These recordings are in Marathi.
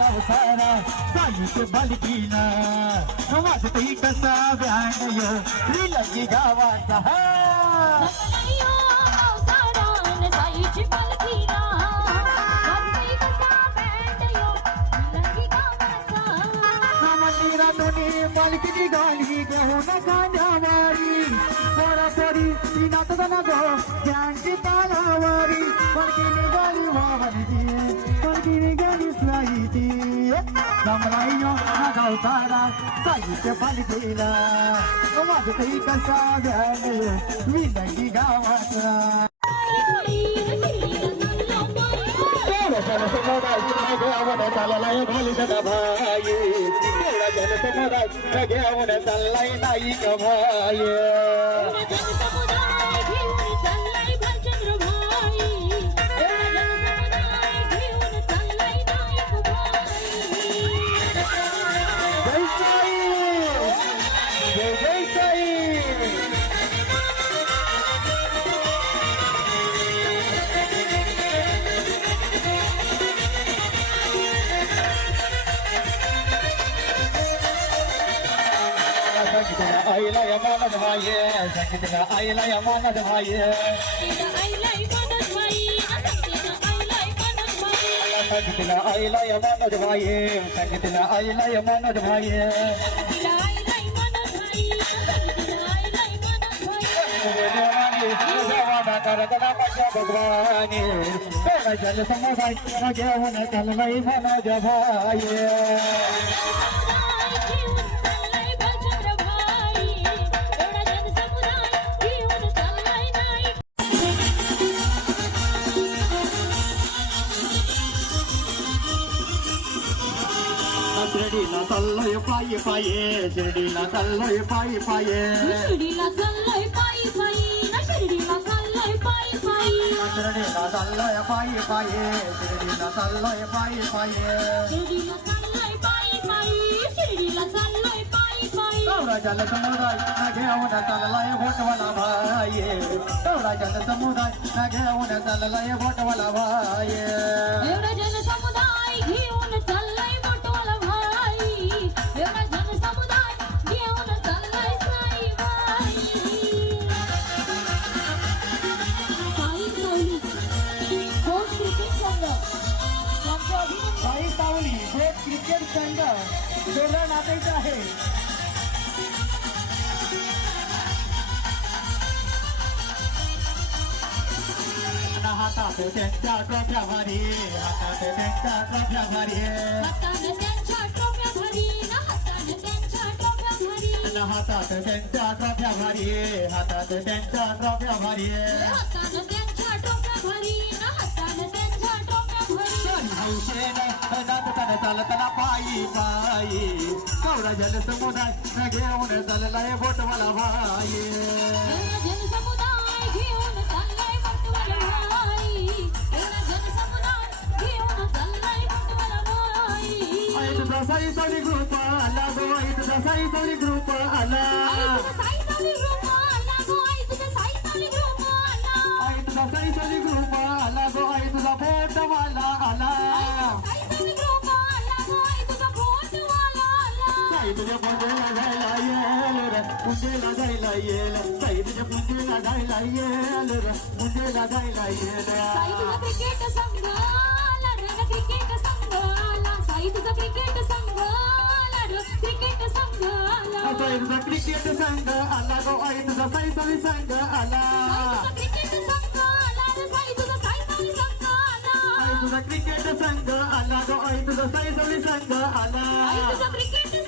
गावसारा साईचे बालकीना वाजतही कसा व्यान श्रीलंगी गावाचा हा रमणय्यो पालखी निघाली घेऊन गांजावारी ती गो तालावारी पालखी निघाली वाहली जमराईयो हा गावतारा साईच्या पालखीला वाजतही कसा व्यान विलंगी गावातला साईची चाललाय भाली दादा भाई एवढा जनसमुदाय घेऊन चाललाय नाही का भाई आईला या मानद भाई संगीतला आईला या मानद भाई तिनं आईलाय मानस भाई तिनं आईलाय मानस भाई संगीतला आईला या मानद भाई संगीतला आईला या मानद भाई तिला आईलाय मानस भाई तिनं आईलाय मानस भाई भगवानी जल समुदाय घेऊन चाललाय मनोज भाई शिर्डीला चाललोय पायी पाये शिर्डीला चाललोय पायी पाये शिर्डीला चाललोय पायी पायी ना शिर्डीला चाललोय पायी पायी शिर्डीला चाललोय पायी पाये शिर्डीला चाललोय पायी पाये शिर्डीला चाललोय पायी पायी शिर्डीला चाललोय पायी पायी घेऊन चाललाय भोटवाला भाई तेवढा जल समुदाय घेऊन चाललाय भोटवाला भाई साई सावली जे क्रिकेट संघ वेगळं नाचायचं आहे. हातात त्यांच्या ट्रॉफ्या भारी हातात त्यांच्या ट्रॉफ्या भारी. हातात त्यांच्या ट्रॉफ्या भारी हातात त्यांच्या ट्रॉफ्या भारी. चालताना पायी पायी कवडा जल समुदाय घेऊन चाललाय जनसमुदाय घेऊन चाललाय मोठवाला भाई एवढा जनसमुदाय घेऊन चाललाय आई तुझा साई सावली ग्रुप आला गो आई तुझा साई सावली ग्रुप आला. आई तुझा साई सावली ग्रुप येल साई तुझ्या पुंजेला जायला येल रे पुंजेला जायला येल साई तुझा क्रिकेट संघ आला. रे क्रिकेट संघ आला साई तुझा क्रिकेट संघ क्रिकेट संघ आला साई तुझा क्रिकेट संघ आला गो आई तुझा साई सावली संघ आला. साई क्रिकेट संघ आला साई तुझा साई सावली संघ आला आई तुझा क्रिकेट संघ आला. गो आई तुझा साई सावली संघ आला तुझा क्रिकेट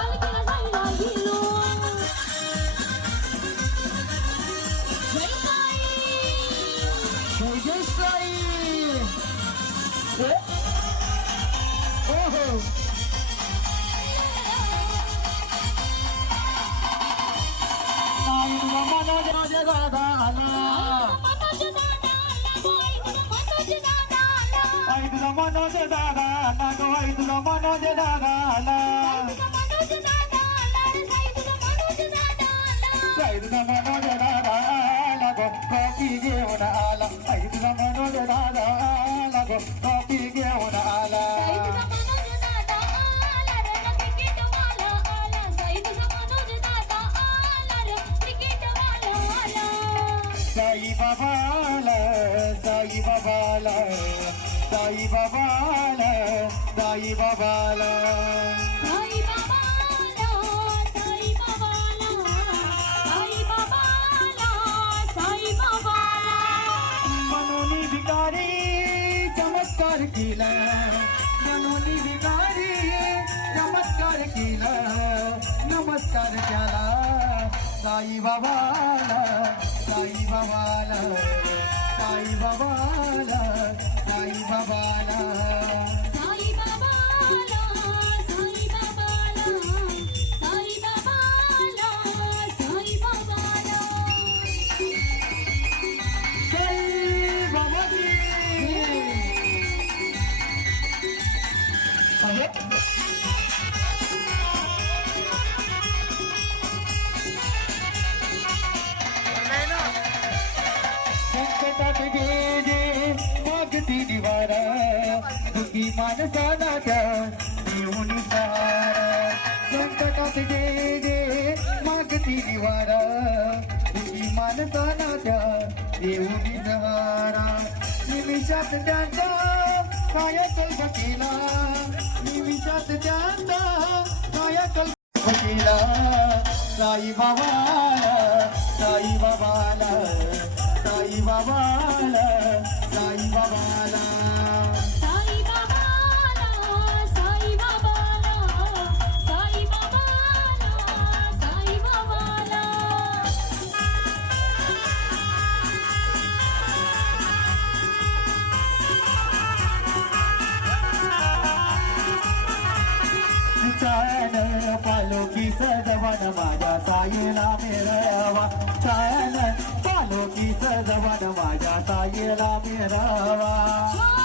ఐదు రమ్మనోజే దాదా నాకు ఐదు రమ్మనోజే దాదా बाबाला साई बाबाला साई बाबाला साई बाबाला. मनोनी भिकारी चमत्कार केला. मनोनी भिकारी चमत्कार केला. नमस्कार केला. साई बाबाला సాయి బాబాల సాయి బాబాల సాయి బాబాల Yeah. मागती निवारा दुखी माणसाला त्या देऊन सहारा संकटात जे मागती निवारा दुखी माणसाला त्या देऊन सहारा निमिषात त्यांचा काय कल्प केला? निमिषात त्यांचा काय कल्प केला? साई बाबाला साई बाबाला साई बाबा चायन पालो की सजवन माझ्या साईला मिळवा चायन पालो की सजवन माझ्या साईला मिळवा